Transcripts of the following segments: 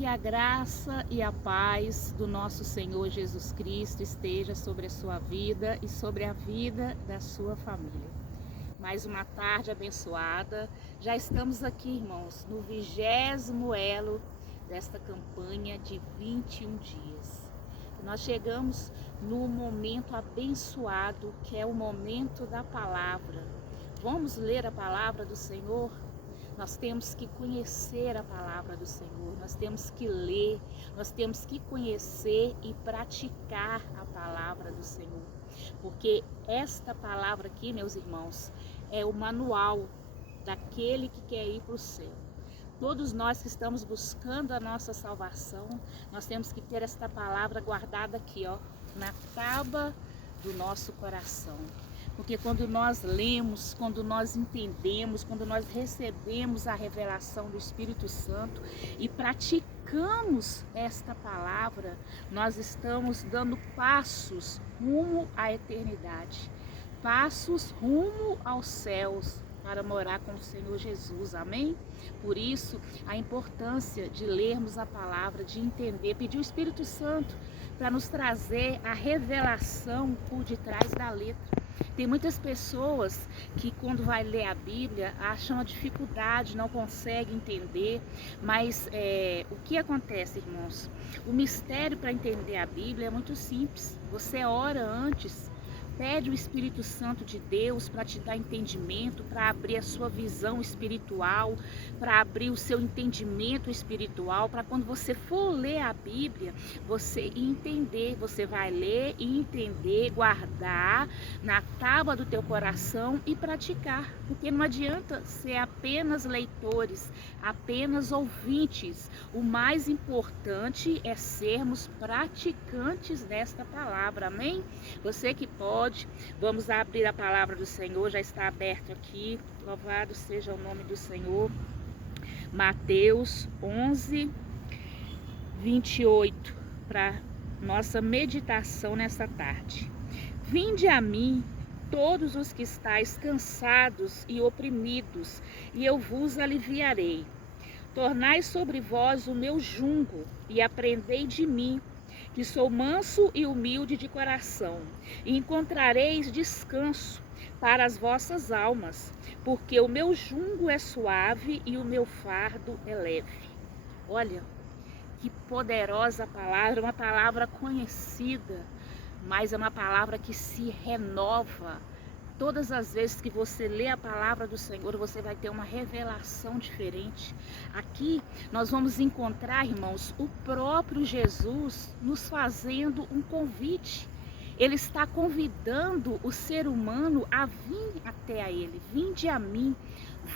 Que a graça e a paz do nosso Senhor Jesus Cristo esteja sobre a sua vida e sobre a vida da sua família. Mais uma tarde abençoada. Já estamos aqui, irmãos, no 20º elo desta campanha de 21 dias. Nós chegamos no momento abençoado, que é o momento da palavra. Vamos ler a palavra do Senhor? Nós temos que conhecer a palavra do Senhor, nós temos que ler, nós temos que conhecer e praticar a palavra do Senhor. Porque esta palavra aqui, meus irmãos, é o manual daquele que quer ir para o céu. Todos nós que estamos buscando a nossa salvação, nós temos que ter esta palavra guardada aqui, ó, na tábua do nosso coração. Porque quando nós lemos, quando nós entendemos, quando nós recebemos a revelação do Espírito Santo e praticamos esta palavra, nós estamos dando passos rumo à eternidade, passos rumo aos céus, para morar com o Senhor Jesus, amém? Por isso, a importância de lermos a palavra, de entender, pedir o Espírito Santo para nos trazer a revelação por detrás da letra. Tem muitas pessoas que quando vai ler a Bíblia acham a dificuldade, não conseguem entender, mas o que acontece, irmãos? O mistério para entender a Bíblia é muito simples. Você ora antes, pede o Espírito Santo de Deus para te dar entendimento, para abrir a sua visão espiritual, para abrir o seu entendimento espiritual, para quando você for ler a Bíblia, você entender, você vai ler e entender, guardar na tábua do teu coração e praticar, porque não adianta ser apenas leitores, apenas ouvintes. O mais importante é sermos praticantes desta palavra, amém? Você que pode, vamos abrir a palavra do Senhor, já está aberto aqui, louvado seja o nome do Senhor. Mateus 11, 28, para nossa meditação nessa tarde. Vinde a mim, todos os que estáis cansados e oprimidos, e eu vos aliviarei. Tornai sobre vós o meu jugo, e aprendei de mim, que sou manso e humilde de coração, e encontrareis descanso para as vossas almas, porque o meu jugo é suave e o meu fardo é leve. Olha, que poderosa palavra, uma palavra conhecida, mas é uma palavra que se renova. Todas as vezes que você lê a palavra do Senhor, você vai ter uma revelação diferente. Aqui nós vamos encontrar, irmãos, o próprio Jesus nos fazendo um convite. Ele está convidando o ser humano a vir até a Ele. Vinde a mim,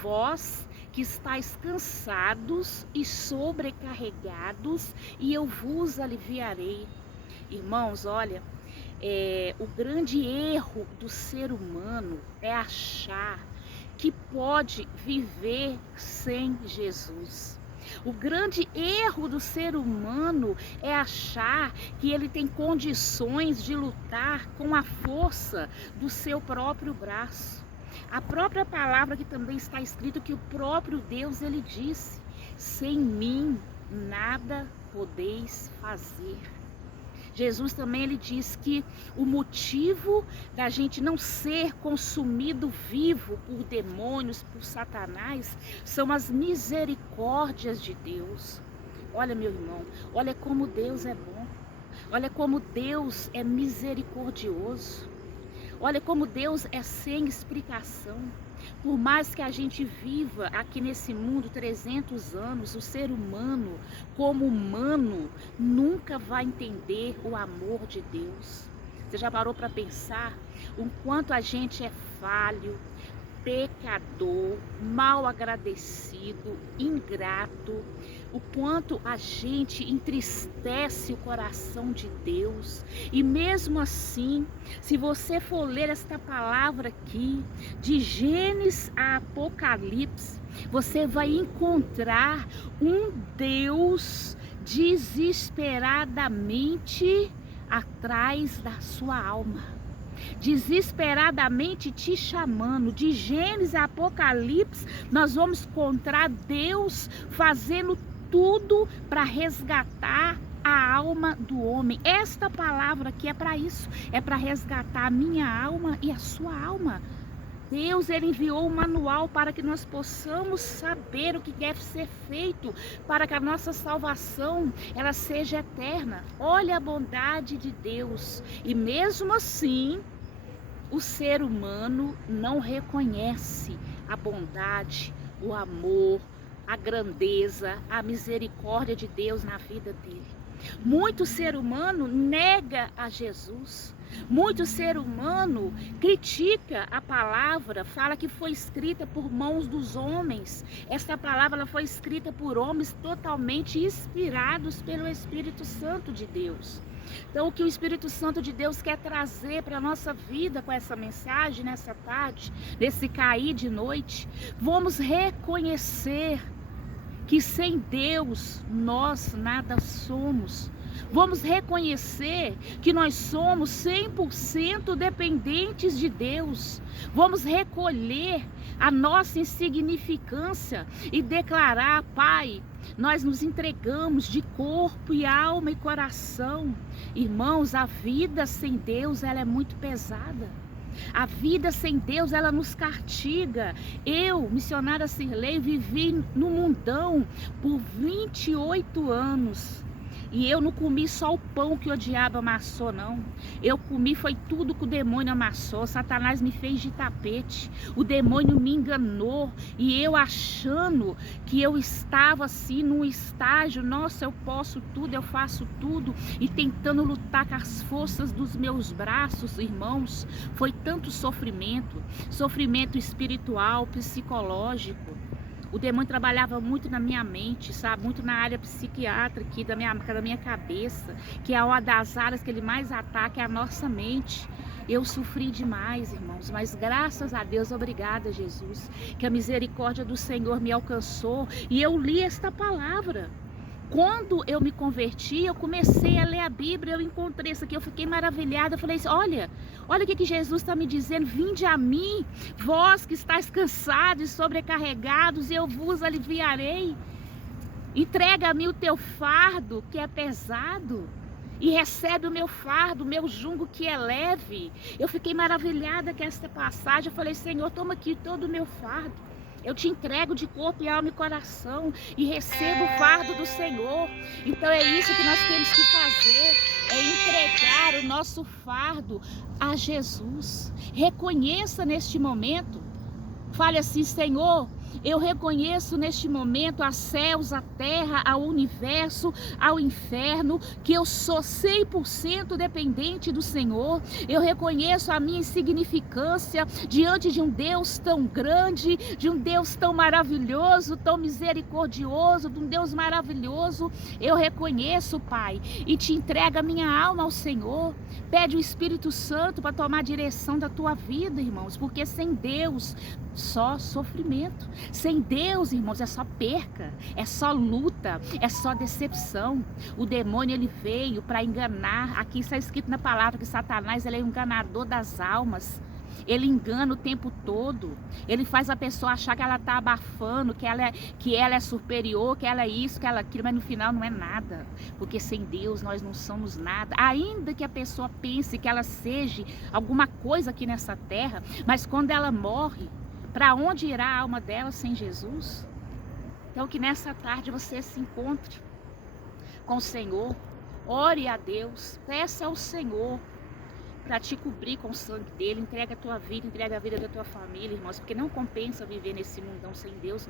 vós que estáis cansados e sobrecarregados, e eu vos aliviarei. Irmãos, olha, o grande erro do ser humano é achar que pode viver sem Jesus. O grande erro do ser humano é achar que ele tem condições de lutar com a força do seu próprio braço. A própria palavra que também está escrito que o próprio Deus, ele disse: sem mim nada podeis fazer. Jesus também ele diz que o motivo da gente não ser consumido vivo por demônios, por Satanás, são as misericórdias de Deus. Olha, meu irmão, olha como Deus é bom, olha como Deus é misericordioso, olha como Deus é sem explicação. Por mais que a gente viva aqui nesse mundo 300 anos, o ser humano, como humano, nunca vai entender o amor de Deus. Você já parou para pensar o quanto a gente é falho, pecador, mal agradecido, ingrato, o quanto a gente entristece o coração de Deus. E mesmo assim, se você for ler esta palavra aqui, de Gênesis a Apocalipse, você vai encontrar um Deus desesperadamente atrás da sua alma, desesperadamente te chamando. De Gênesis a Apocalipse, nós vamos encontrar Deus fazendo tudo para resgatar a alma do homem. Esta palavra aqui é para isso, é para resgatar a minha alma e a sua alma. Deus, ele enviou um manual para que nós possamos saber o que deve ser feito para que a nossa salvação ela seja eterna. Olha a bondade de Deus. E mesmo assim, o ser humano não reconhece a bondade, o amor, a grandeza, a misericórdia de Deus na vida dele. Muito ser humano nega a Jesus. Muito ser humano critica a palavra, fala que foi escrita por mãos dos homens. Esta palavra ela foi escrita por homens totalmente inspirados pelo Espírito Santo de Deus. Então, o que o Espírito Santo de Deus quer trazer para a nossa vida com essa mensagem nessa tarde, nesse cair de noite, vamos reconhecer que sem Deus nós nada somos. Vamos reconhecer que nós somos 100% dependentes de Deus. Vamos recolher a nossa insignificância e declarar: Pai, nós nos entregamos de corpo e alma e coração. Irmãos, a vida sem Deus ela é muito pesada. A vida sem Deus, ela nos castiga. Eu, missionária Cirlei, vivi no mundão por 28 anos. E eu não comi só o pão que o diabo amassou, não. Eu comi, foi tudo que o demônio amassou. Satanás me fez de tapete. O demônio me enganou. E eu achando que eu estava assim, num estágio, nossa, eu posso tudo, eu faço tudo. E tentando lutar com as forças dos meus braços, irmãos. Foi tanto sofrimento. Sofrimento espiritual, psicológico. O demônio trabalhava muito na minha mente, sabe? Muito na área psiquiátrica aqui, da minha cabeça, que é uma das áreas que ele mais ataca, é a nossa mente. Eu sofri demais, irmãos, mas graças a Deus, obrigada, Jesus, que a misericórdia do Senhor me alcançou e eu li esta palavra. Quando eu me converti, eu comecei a ler a Bíblia, eu encontrei isso aqui, eu fiquei maravilhada, eu falei assim, olha o que Jesus está me dizendo: vinde a mim, vós que estáis cansados e sobrecarregados, e eu vos aliviarei. Entrega a mim o teu fardo, que é pesado, e recebe o meu fardo, o meu jugo que é leve. Eu fiquei maravilhada com esta passagem, eu falei, Senhor, toma aqui todo o meu fardo. Eu te entrego de corpo e alma e coração e recebo o fardo do Senhor. Então é isso que nós temos que fazer, é entregar o nosso fardo a Jesus. Reconheça neste momento, fale assim, Senhor, eu reconheço neste momento a céus, a terra, ao universo, ao inferno, que eu sou 100% dependente do Senhor. Eu reconheço a minha insignificância diante de um Deus tão grande, de um Deus tão maravilhoso, tão misericordioso, de um Deus maravilhoso. Eu reconheço, Pai, e te entrego a minha alma ao Senhor. Pede o Espírito Santo para tomar a direção da tua vida, irmãos, porque sem Deus só sofrimento. Sem Deus, irmãos, é só perca, é só luta, é só decepção. O demônio, ele veio para enganar. Aqui está escrito na palavra que Satanás, ele é o enganador das almas. Ele engana o tempo todo. Ele faz a pessoa achar que ela está abafando, que ela é superior, que ela é isso, que ela é aquilo, mas no final não é nada. Porque sem Deus nós não somos nada. Ainda que a pessoa pense que ela seja alguma coisa aqui nessa terra, mas quando ela morre, para onde irá a alma dela sem Jesus? Então que nessa tarde você se encontre com o Senhor, ore a Deus, peça ao Senhor para te cobrir com o sangue dele, entrega a tua vida, entrega a vida da tua família, irmãos, porque não compensa viver nesse mundão sem Deus,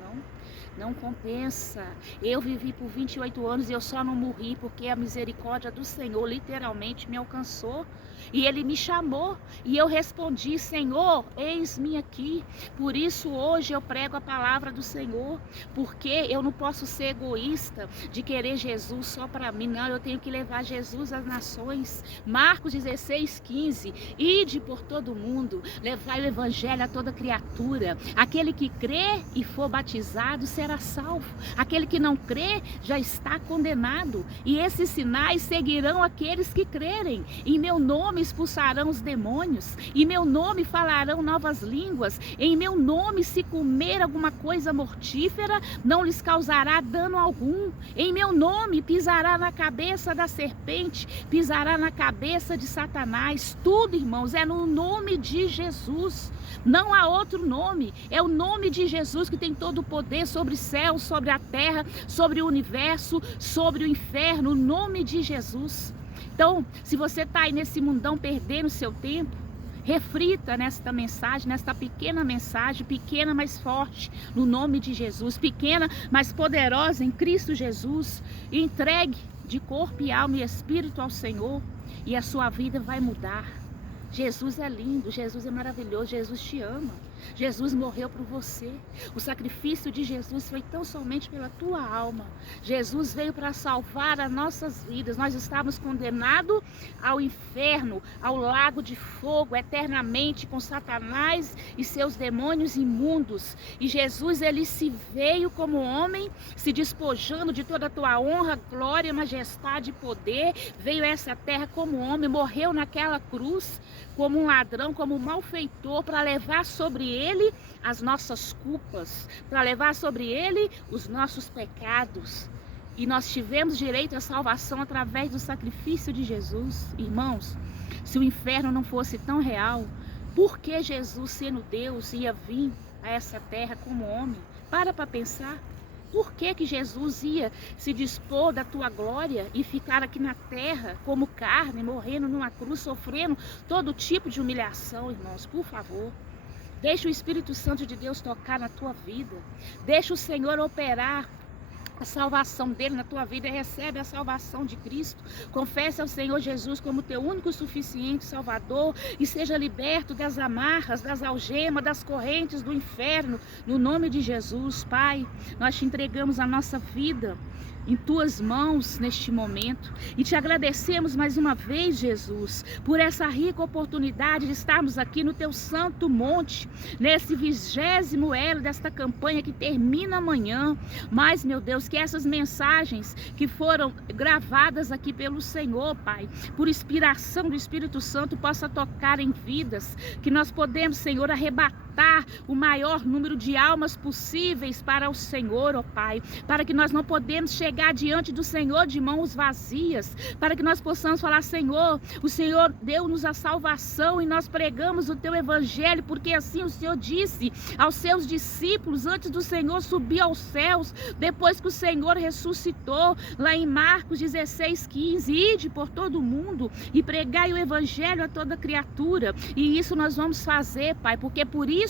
não compensa. Eu vivi por 28 anos e eu só não morri porque a misericórdia do Senhor literalmente me alcançou e ele me chamou e eu respondi, Senhor, eis-me aqui. Por isso hoje eu prego a palavra do Senhor, porque eu não posso ser egoísta de querer Jesus só para mim, não, eu tenho que levar Jesus às nações. Marcos 16:15 15, ide por todo o mundo, levai o evangelho a toda criatura. Aquele que crê e for batizado será salvo. Aquele que não crê já está condenado. E esses sinais seguirão aqueles que crerem. Em meu nome expulsarão os demônios. Em meu nome falarão novas línguas. Em meu nome, se comer alguma coisa mortífera, não lhes causará dano algum. Em meu nome pisará na cabeça da serpente, pisará na cabeça de Satanás. Tudo, irmãos, é no nome de Jesus. Não há outro nome. É o nome de Jesus que tem todo o poder sobre o céu, sobre a terra, sobre o universo, sobre o inferno. O nome de Jesus. Então, se você está aí nesse mundão perdendo seu tempo, reflita nesta mensagem, nesta pequena mensagem, pequena, mas forte, no nome de Jesus, pequena, mas poderosa em Cristo Jesus. Entregue de corpo e alma e espírito ao Senhor, e a sua vida vai mudar. Jesus é lindo, Jesus é maravilhoso, Jesus te ama. Jesus morreu por você. O sacrifício de Jesus foi tão somente pela tua alma. Jesus veio para salvar as nossas vidas. Nós estávamos condenados ao inferno, ao lago de fogo, eternamente com Satanás e seus demônios imundos. E Jesus, ele se veio como homem, se despojando de toda a tua honra, glória, majestade e poder. Veio a essa terra como homem, morreu naquela cruz como um ladrão, como um malfeitor, para levar sobre ele as nossas culpas, para levar sobre ele os nossos pecados. E nós tivemos direito à salvação através do sacrifício de Jesus. Irmãos, se o inferno não fosse tão real, por que Jesus, sendo Deus, ia vir a essa terra como homem? Para pensar. Por que Jesus ia se dispor da tua glória e ficar aqui na terra como carne, morrendo numa cruz, sofrendo todo tipo de humilhação, irmãos? Por favor, deixa o Espírito Santo de Deus tocar na tua vida. Deixa o Senhor operar a salvação dele na tua vida. Recebe a salvação de Cristo. Confesse ao Senhor Jesus como teu único e suficiente Salvador e seja liberto das amarras, das algemas, das correntes do inferno, no nome de Jesus. Pai, nós te entregamos a nossa vida em tuas mãos neste momento e te agradecemos mais uma vez, Jesus, por essa rica oportunidade de estarmos aqui no teu santo monte, nesse 20º elo desta campanha que termina amanhã. Mas, meu Deus, que essas mensagens que foram gravadas aqui pelo Senhor, Pai, por inspiração do Espírito Santo, possa tocar em vidas, que nós podemos, Senhor, arrebatar o maior número de almas possíveis para o Senhor, ó Pai, para que nós não podemos chegar diante do Senhor de mãos vazias, para que nós possamos falar: Senhor, o Senhor deu-nos a salvação e nós pregamos o teu evangelho, porque assim o Senhor disse aos seus discípulos antes do Senhor subir aos céus, depois que o Senhor ressuscitou, lá em Marcos 16:15, ide por todo o mundo e pregai o evangelho a toda criatura. E isso nós vamos fazer, Pai, porque por isso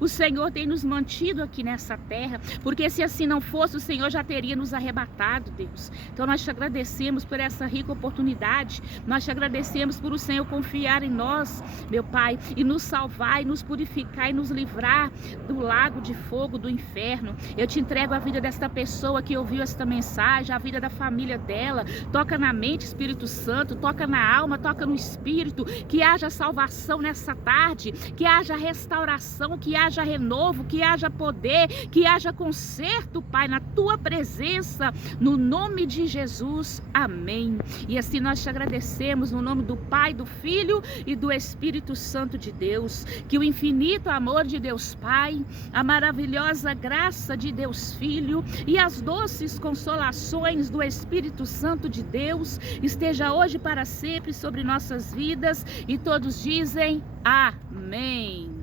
o Senhor tem nos mantido aqui nessa terra, porque se assim não fosse, o Senhor já teria nos arrebatado, Deus. Então nós te agradecemos por essa rica oportunidade, nós te agradecemos por o Senhor confiar em nós, meu Pai, e nos salvar, e nos purificar, e nos livrar do lago de fogo do inferno. Eu te entrego a vida desta pessoa que ouviu esta mensagem, a vida da família dela. Toca na mente, Espírito Santo, toca na alma, toca no espírito, que haja salvação nessa tarde, que haja restauração, que haja renovo, que haja poder, que haja conserto, Pai, na tua presença, no nome de Jesus, amém. E assim nós te agradecemos no nome do Pai, do Filho e do Espírito Santo de Deus. Que o infinito amor de Deus Pai, a maravilhosa graça de Deus Filho e as doces consolações do Espírito Santo de Deus esteja hoje para sempre sobre nossas vidas, e todos dizem amém.